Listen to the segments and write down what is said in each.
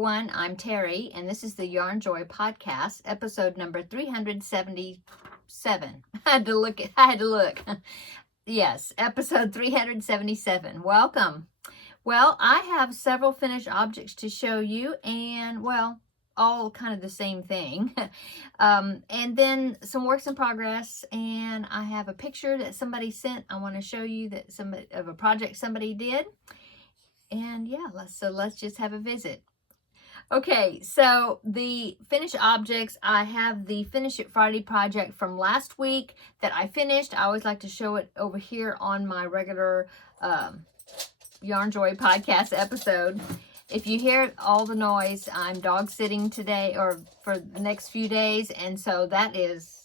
everyone, I'm Terry, and this is the Yarnjoy podcast, episode number 377. I had to look. Yes, episode 377. Welcome. Well, I have several finished objects to show you, and well, all kind of the same thing. And then some works in progress, and I have a picture that somebody sent. I want to show you that of a project somebody did. And yeah, let's just have a visit. Okay, so the finished objects, I have the Finish It Friday project from last week that I finished. I always like to show it over here on my regular Yarnjoy podcast episode. If you hear all the noise, I'm dog sitting today or for the next few days, and so that is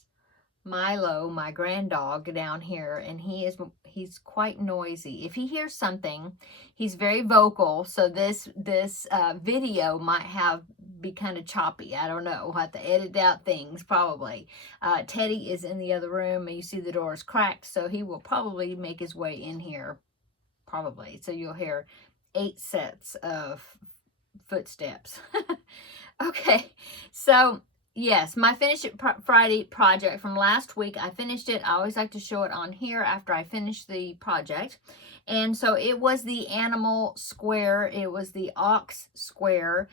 Milo, my grand dog down here, and he's quite noisy. If he hears something, he's very vocal, so this video might be kind of choppy. I don't know. We'll have to edit out things probably. Teddy is in the other room, and you see the door is cracked, so he will probably make his way in here, probably. So you'll hear 8 sets of footsteps. Okay, so yes, my Finish It Friday project from last week, I finished it. I always like to show it on here after I finish the project. And so it was the animal square. It was the ox square.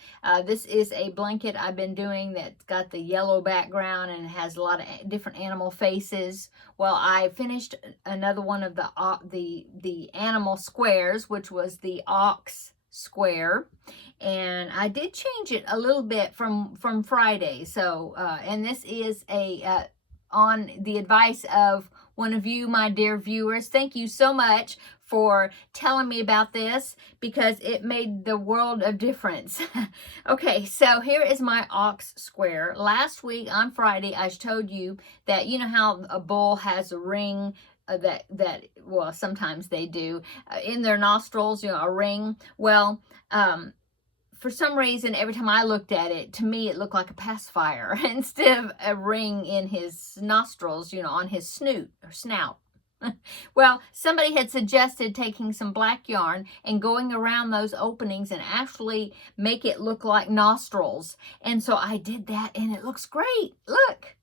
This is a blanket I've been doing that's got the yellow background and has a lot of different animal faces. Well, I finished another one of the animal squares, which was the ox square, and I did change it a little bit from Friday. So and this is on the advice of one of you, my dear viewers. Thank you so much for telling me about this, because it made the world of difference. Okay, so here is my ox square. Last week on Friday, I told you that, you know how a bull has a ring that well, sometimes they do in their nostrils, you know, a ring. Well, for some reason, every time I looked at it, to me, it looked like a pacifier instead of a ring in his nostrils, you know, on his snout. Well, somebody had suggested taking some black yarn and going around those openings and actually make it look like nostrils. And so I did that, and it looks great. Look.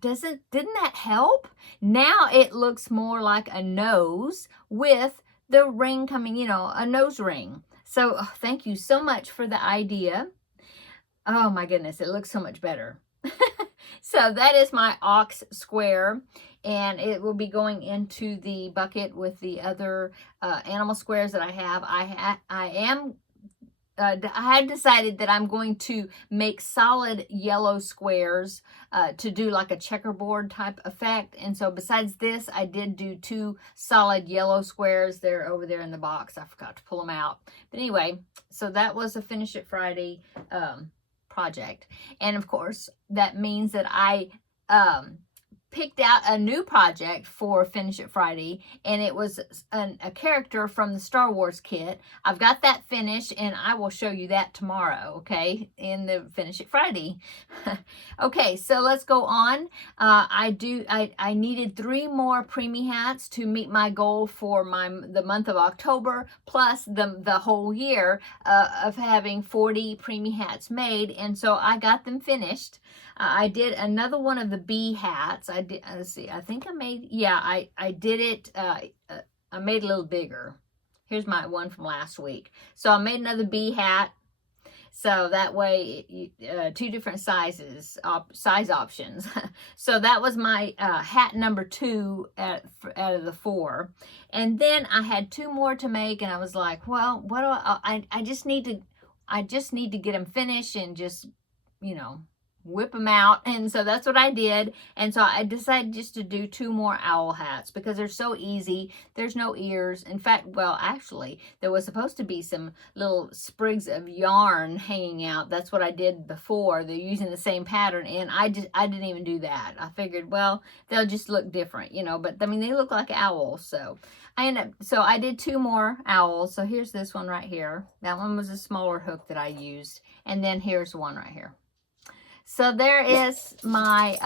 Didn't that help? Now it looks more like a nose with the ring coming, you know, a nose ring. So thank you so much for the idea. Oh my goodness, it looks so much better. So that is my ox square, and it will be going into the bucket with the other animal squares that I have. I had decided that I'm going to make solid yellow squares to do like a checkerboard type effect. And so besides this, I did do 2 solid yellow squares. They're over there in the box. I forgot to pull them out. But anyway, so that was a Finish It Friday project. And of course, that means that I picked out a new project for Finish It Friday, and it was a character from the Star Wars kit. I've got that finished, and I will show you that tomorrow, okay, in the Finish It Friday. Okay, so let's go on. I needed 3 more preemie hats to meet my goal for the month of October, plus the whole year of having 40 preemie hats made, and so I got them finished. I did another one of the bee hats. Let's see, I think I made, yeah, I did it, I made it a little bigger. Here's my one from last week. So I made another bee hat. So that way, 2 different size options. So that was my hat number 2 out of the 4. And then I had 2 more to make, and I was like, well, what do I just need to get them finished and just, you know, whip them out. And so that's what I did. And so I decided just to do 2 more owl hats because they're so easy. There's no ears. In fact, well, actually, there was supposed to be some little sprigs of yarn hanging out. That's what I did before. They're using the same pattern, and I didn't even do that. I figured, well, they'll just look different, you know, but I mean, they look like owls. So I did 2 more owls. So here's this one right here. That one was a smaller hook that I used. And then here's one right here. So there is my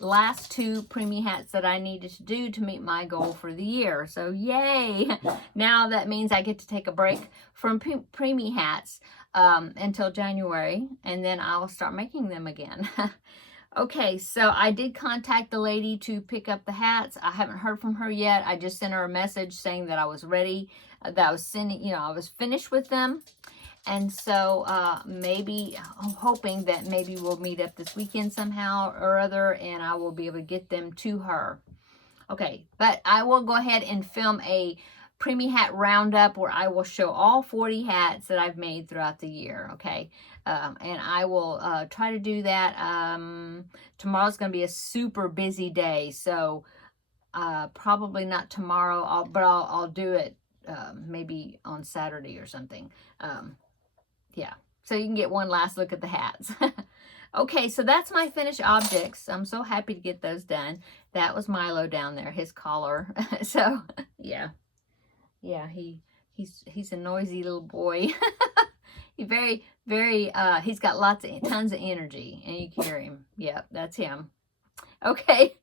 last 2 preemie hats that I needed to do to meet my goal for the year. So yay! Now that means I get to take a break from preemie hats. until January, and then I'll start making them again. Okay, so I did contact the lady to pick up the hats. I haven't heard from her yet. I just sent her a message saying that I was ready, that I was sending, I was finished with them. And so maybe, I'm hoping that maybe we'll meet up this weekend somehow or other, and I will be able to get them to her. Okay, but I will go ahead and film a preemie hat roundup where I will show all 40 hats that I've made throughout the year, okay? And I will try to do that. Tomorrow's going to be a super busy day, so probably not tomorrow, but I'll do it maybe on Saturday or something. Yeah, so you can get one last look at the hats. Okay, so that's my finished objects. I'm so happy to get those done. That was Milo down there, his collar. So, yeah. Yeah, he's a noisy little boy. He's he's got tons of energy, and you can hear him. Yep, that's him. Okay,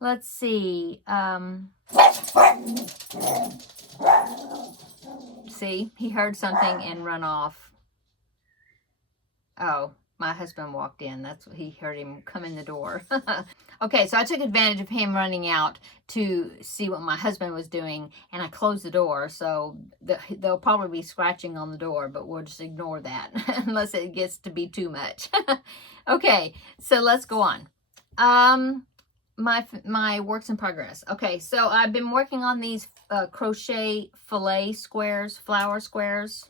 let's see. See, he heard something and run off. Oh, my husband walked in. That's what he heard him come in the door. Okay, so I took advantage of him running out to see what my husband was doing, and I closed the door, so they'll probably be scratching on the door, but we'll just ignore that unless it gets to be too much. Okay, so let's go on. My works in progress. Okay, so I've been working on these crochet fillet squares, flower squares.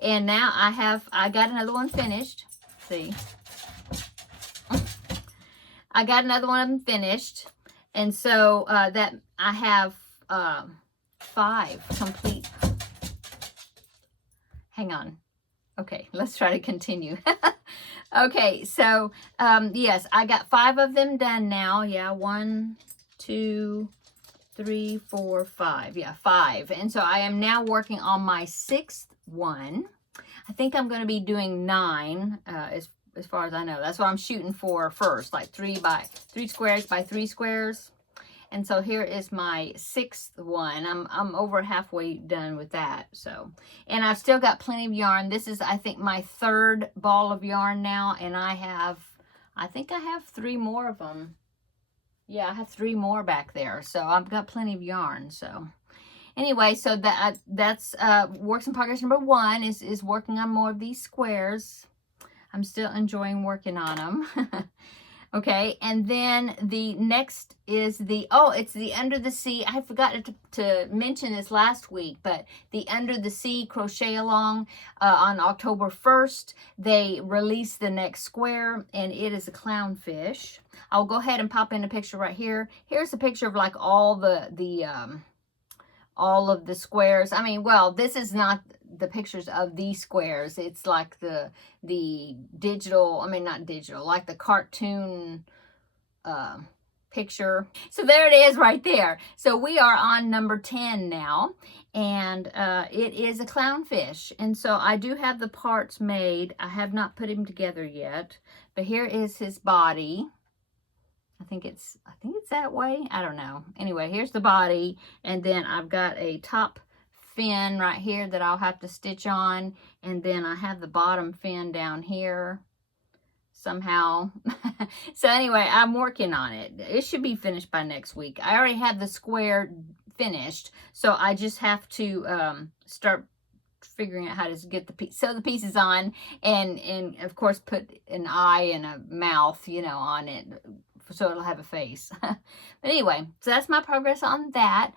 And now I got another one finished. See, I got another one of them finished. And so that I have 5 complete. Hang on. Okay, let's try to continue. Okay, so yes, I got 5 of them done now. Yeah, 1, 2, 3, 4, 5. Yeah, 5. And so I am now working on my 6th one. I think I'm going to be doing 9 as far as I know. That's what I'm shooting for first, like 3 squares by 3 squares. And so here is my 6th one. I'm over halfway done with that. So, and I've still got plenty of yarn. This is, I think, my 3rd ball of yarn now, and I think I have 3 more of them. Yeah, I have 3 more back there. So I've got plenty of yarn. So anyway, so that's works in progress number 1 is working on more of these squares. I'm still enjoying working on them. Okay, and then the next is it's the Under the Sea. I forgot to mention this last week, but the Under the Sea crochet along on October 1st, they released the next square, and it is a clownfish. I'll go ahead and pop in a picture right here. Here's a picture of like all of the squares. I mean, well, this is not the pictures of these squares. It's like the digital, I mean, not digital, like the cartoon picture. So there it is right there. So we are on number 10 now, and it is a clownfish. And so I do have the parts made. I have not put him together yet, but here is his body. I think it's that way. I don't know. Anyway, here's the body, and then I've got a top fin right here that I'll have to stitch on, and then I have the bottom fin down here somehow. So anyway, I'm working on it. It should be finished by next week. I already have the square finished, so I just have to start figuring out how to get sew the pieces on, and of course put an eye and a mouth, on it, so it'll have a face. But anyway, so that's my progress on that.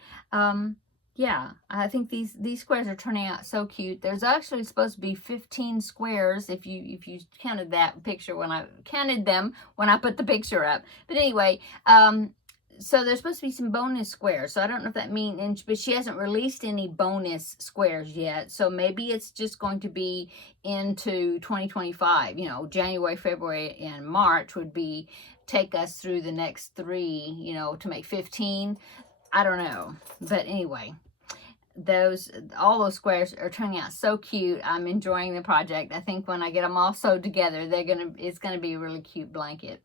Yeah, I think these squares are turning out so cute. There's actually supposed to be 15 squares if you counted that picture when I counted them when I put the picture up. But anyway, so there's supposed to be some bonus squares. So I don't know if that means, but she hasn't released any bonus squares yet. So maybe it's just going to be into 2025. January, February, and March would take us through the next 3, to make 15. I don't know. But anyway, all those squares are turning out so cute. I'm enjoying the project. I think when I get them all sewed together, it's gonna be a really cute blanket.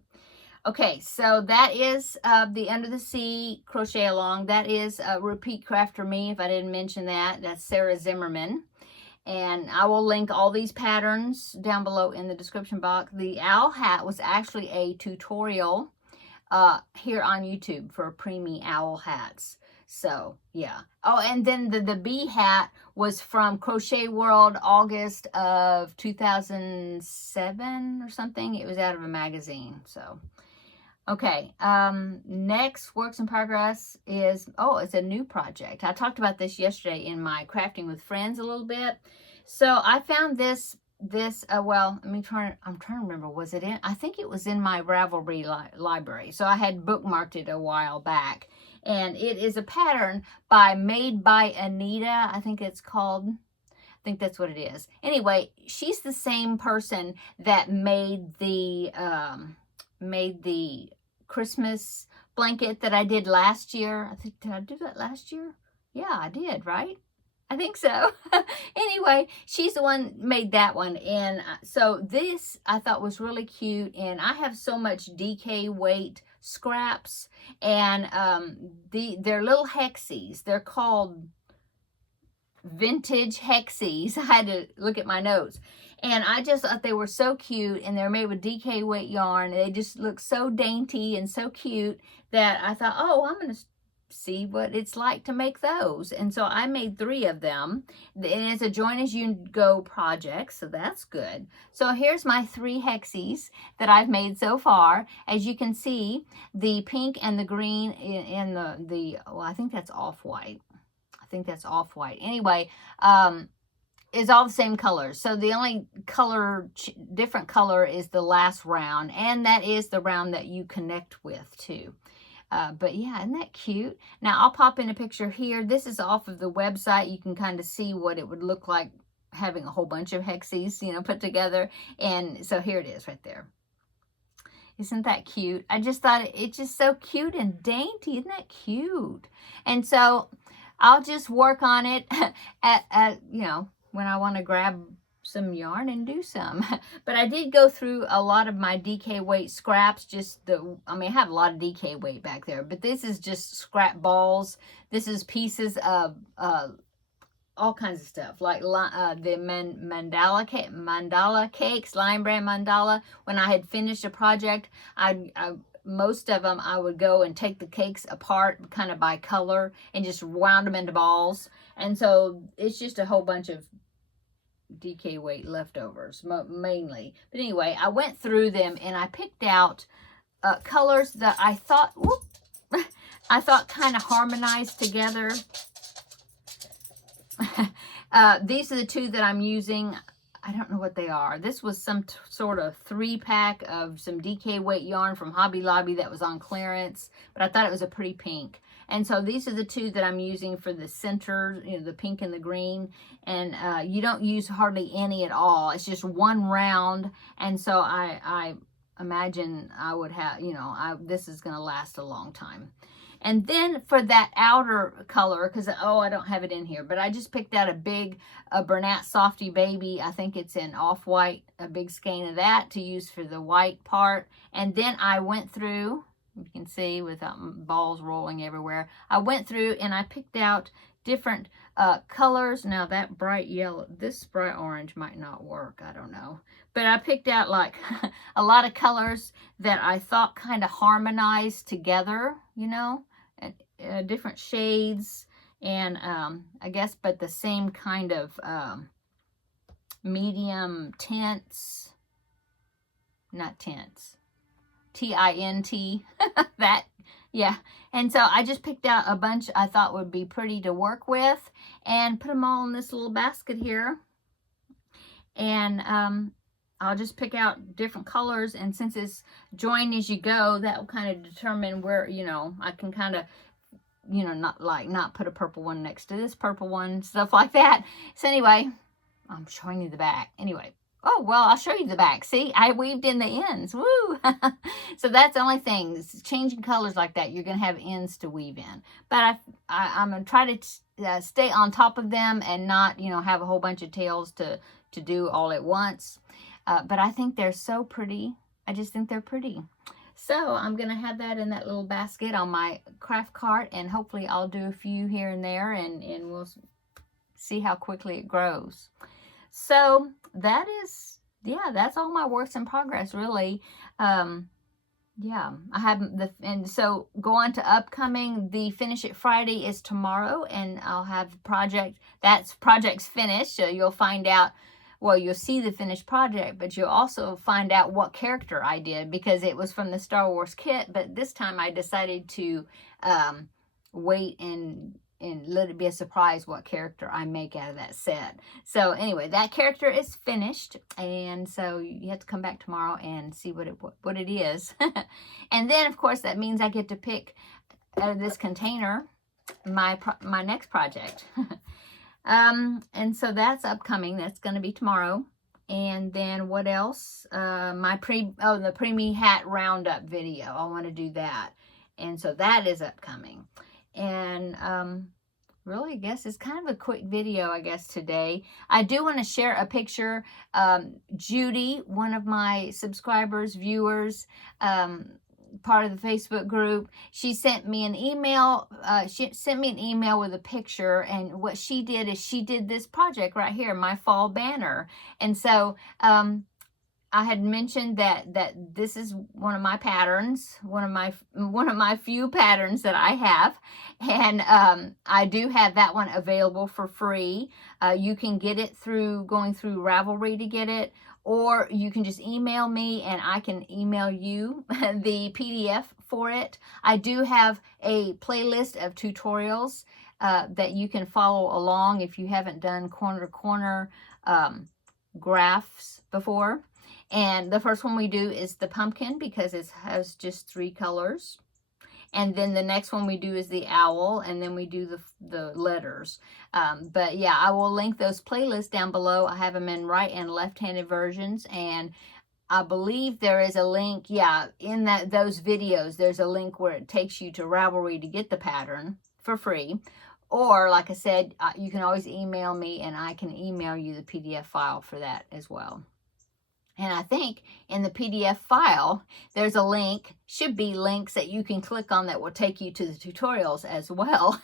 Okay, so that is the Under the Sea crochet along. That is Repeat Crafter Me, if I didn't mention that. That's Sarah Zimmerman. And I will link all these patterns down below in the description box. The owl hat was actually a tutorial here on YouTube for preemie owl hats. So yeah. Oh, and then the bee hat was from Crochet World, August of 2007 or something. It was out of a magazine. So okay, next works in progress is, oh, it's a new project. I talked about this yesterday in my Crafting with Friends a little bit. So I found this, well, I'm trying to remember, was it in, I think it was in my Ravelry library. So I had bookmarked it a while back. And it is a pattern by Made by Anita, I think it's called. I think that's what it is. Anyway, she's the same person that made the Christmas blanket that I did last year. I think, did I do that last year? Yeah, I did, right? I think so. Anyway, she's the one made that one. And so this I thought was really cute. And I have so much DK weight scraps. And they're little Hexis. They're called vintage Hexis. I had to look at my notes. And I just thought they were so cute, and they're made with DK weight yarn. They just look so dainty and so cute that I thought, oh, I'm going to see what it's like to make those. And so I made 3 of them. And it's a join as you go project, so that's good. So here's my 3 Hexis that I've made so far. As you can see, the pink and the green in the well, I think that's off-white. I think that's off-white. Anyway, is all the same colors. So the only color, different color is the last round. And that is the round that you connect with too. But yeah, isn't that cute? Now I'll pop in a picture here. This is off of the website. You can kind of see what it would look like having a whole bunch of Hexis, you know, put together. And so here it is right there. Isn't that cute? I just thought it's just so cute and dainty. Isn't that cute? And so I'll just work on it at you know, when I want to grab some yarn and do some. But I did go through a lot of my DK weight scraps. I have a lot of DK weight back there, but this is just scrap balls. This is pieces of all kinds of stuff, like the mandala cakes, Lion Brand mandala. When I had finished a project, most of them I would go and take the cakes apart kind of by color and just wound them into balls. And so it's just a whole bunch of DK weight leftovers mainly. But anyway, I went through them and I picked out colors that I thought kind of harmonized together. These are the 2 that I'm using. I don't know what they are. This was some sort of 3-pack of some DK weight yarn from Hobby Lobby that was on clearance, but I thought it was a pretty pink. And so these are the 2 that I'm using for the center, you know, the pink and the green. And you don't use hardly any at all. It's just 1 round. And so I imagine I would have, you know, this is going to last a long time. And then for that outer color, because, oh, I don't have it in here, but I just picked out a big Bernat Softy Baby. I think it's in off-white, a big skein of that to use for the white part. And then I went through, you can see with balls rolling everywhere. I went through and I picked out different colors. Now that bright yellow, this bright orange might not work. I don't know. But I picked out like a lot of colors that I thought kind of harmonized together, you know, different shades. And I guess, but the same kind of medium tints. Not tints. T-I-N-T. That, yeah. And so I just picked out a bunch I thought would be pretty to work with and put them all in this little basket here. And I'll just pick out different colors, and since it's join as you go, that will kind of determine where, you know, I can kind of, you know, not put a purple one next to this purple one, stuff like that. So anyway, I'm showing you the back. Anyway. Oh, well, I'll show you the back. See, I weaved in the ends. Woo! So that's the only thing. It's changing colors like that, you're going to have ends to weave in. But I'm going to try to stay on top of them and not, you know, have a whole bunch of tails to do all at once. But I think they're so pretty. I just think they're pretty. So I'm going to have that in that little basket on my craft cart, and hopefully I'll do a few here and there, and we'll see how quickly it grows. So that is, yeah, that's all my works in progress, really. Yeah, I haven't, and so go on to upcoming. The Finish It Friday is tomorrow, and I'll have the project's finished, so you'll find out, well, you'll see the finished project, but you'll also find out what character I did, because it was from the Star Wars kit, but this time I decided to wait and let it be a surprise what character I make out of that set. So anyway, that character is finished, and so you have to come back tomorrow and see what it is. And then, of course, that means I get to pick out of this container my next project. And so that's upcoming. That's going to be tomorrow. And then what else? The Preemie Hat Roundup video. I want to do that. And so that is upcoming. And really, I guess it's kind of a quick video, I guess, today. I do want to share a picture. Judy, one of my subscribers, viewers, part of the Facebook group, she sent me an email. She sent me an email with a picture, and what she did is she did this project right here, my fall banner. And so I had mentioned that this is one of my patterns, one of my few patterns that I have, and I do have that one available for free. You can get it through going through Ravelry to get it, or you can just email me and I can email you the PDF for it. I do have a playlist of tutorials that you can follow along if you haven't done corner to corner graphs before. And the first one we do is the pumpkin, because it has just 3 colors. And then the next one we do is the owl, and then we do the letters. But yeah, I will link those playlists down below. I have them in right and left-handed versions, and I believe there is a link, yeah, in those videos, there's a link where it takes you to Ravelry to get the pattern for free. Or, like I said, you can always email me, and I can email you the PDF file for that as well. And I think in the PDF file, there's a link, should be links that you can click on that will take you to the tutorials as well.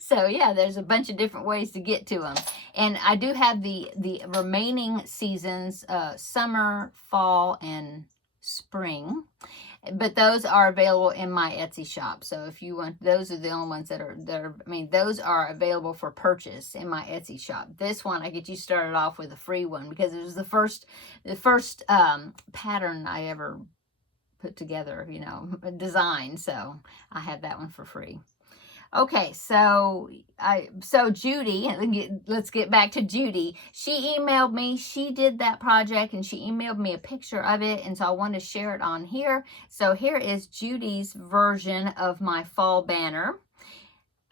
So yeah, there's a bunch of different ways to get to them. And I do have the remaining seasons, summer, fall, and spring. But those are available in my Etsy shop. So if you want, those are the only ones that are, those are available for purchase in my Etsy shop. This one, I get you started off with a free one, because it was the first pattern I ever put together, design. So I have that one for free. Okay, so Judy, let's get back to Judy. She emailed me. She did that project, and she emailed me a picture of it, and so I wanted to share it on here. So here is Judy's version of my fall banner.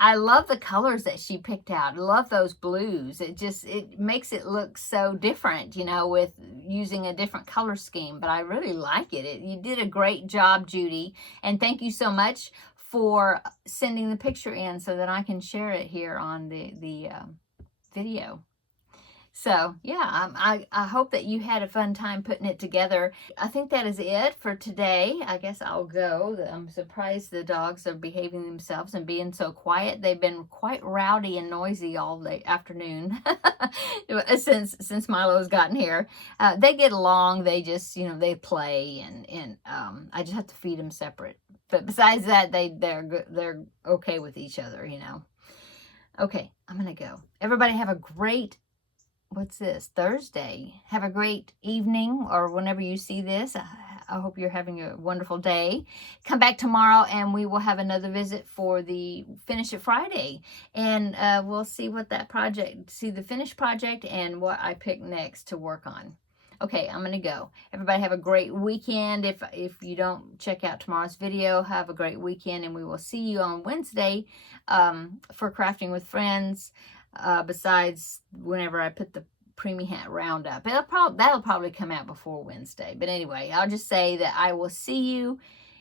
I love the colors that she picked out. I love those blues. It makes it look so different, with using a different color scheme, but I really like it. You did a great job, Judy, and thank you so much for sending the picture in so that I can share it here on the video. So yeah, I hope that you had a fun time putting it together. I think that is it for today. I guess I'll go. I'm surprised the dogs are behaving themselves and being so quiet. They've been quite rowdy and noisy all the afternoon since Milo's gotten here. They get along. They just, they play, and I just have to feed them separate. But besides that, they're okay with each other, Okay, I'm going to go. Everybody have a great, what's this, Thursday. Have a great evening, or whenever you see this. I hope you're having a wonderful day. Come back tomorrow, and we will have another visit for the Finish It Friday. And we'll see what see the finished project and what I pick next to work on. Okay, I'm going to go. Everybody have a great weekend. If you don't check out tomorrow's video, have a great weekend, and we will see you on Wednesday for Crafting with Friends, besides whenever I put the Preemie Hat Roundup. That'll probably come out before Wednesday. But anyway, I'll just say that I will see you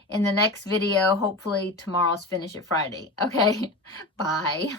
in the next video. Hopefully tomorrow's Finish It Friday. Okay, bye.